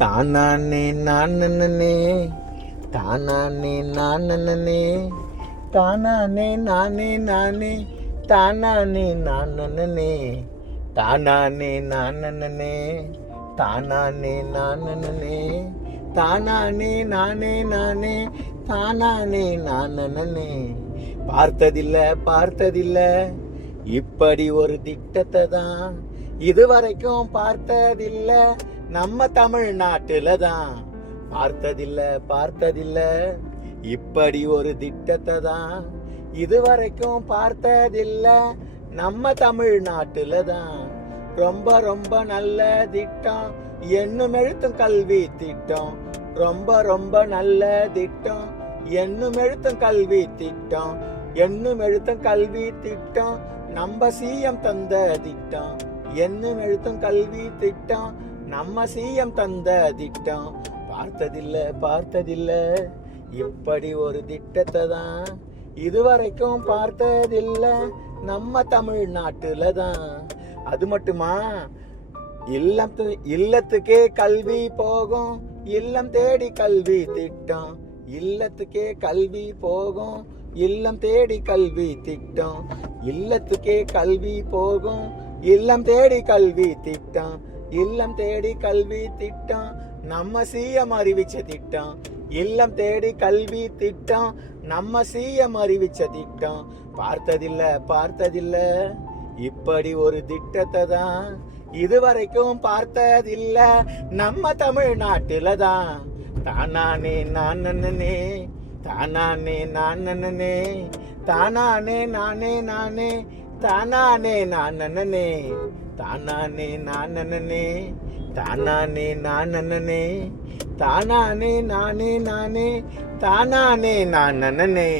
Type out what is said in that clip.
தானானே நானே, தானானே நானே, தானானே நானே நானே, தானானே நானே, தானானே நானே, தானானே நானே, தானானே நானே நானே, தானானே நானே. பார்த்ததில்ல இப்படி ஒரு திட்டத்தை தான் இதுவரைக்கும் பார்த்ததில்ல நம்ம தமிழ்நாட்டுல தான். பார்த்ததில்ல இப்படி ஒரு திட்டத்தை தான் இதுவரைக்கும் பார்த்ததில்ல நம்ம தமிழ்நாட்டுல தான். ரொம்ப ரொம்ப நல்ல திட்டம் என்னும் எழுத்தும் கல்வி திட்டம். ரொம்ப நல்ல திட்டம் என்னும் எழுத்தும் கல்வி திட்டம். என்னும் எழுத்தும் கல்வி திட்டம் நம்ம சிஎம் தந்த திட்டம். என்னும் எழுத்தும் கல்வி திட்டம் நம்ம சிஎம் தந்த திட்டம். பார்த்ததில்ல இப்படி ஒரு திட்டத்தை தான் இதுவரைக்கும் பார்த்ததில்ல நம்ம தமிழ்நாட்டுல தான். அது மட்டுமா, இல்லத்துக்கே கல்வி போகும், இல்லம் தேடி கல்வி திட்டம். இல்லத்துக்கே கல்வி போகும், இல்லம் தேடி கல்வி திட்டம். இல்லத்துக்கே கல்வி போகும், இல்லம் தேடி கல்வி திட்டம். இல்லம் தேடி கல்வி திட்டம் நம்ம சிஎம் அறிவிச்ச திட்டம். இல்லம் தேடி கல்வி திட்டம் நம்ம சிஎம் அறிவிச்ச திட்டம். பார்த்ததில்ல இப்படி ஒரு திட்டத்தை தான் இதுவரைக்கும் பார்த்ததில்ல நம்ம தமிழ்நாட்டுல தான். தானானே நானே, தானானே நானே, தானானே நானே நானே, தானானே நானே, தானானே நானே, தானானே நானே, தானானே நானே நானே, தானானே நானே.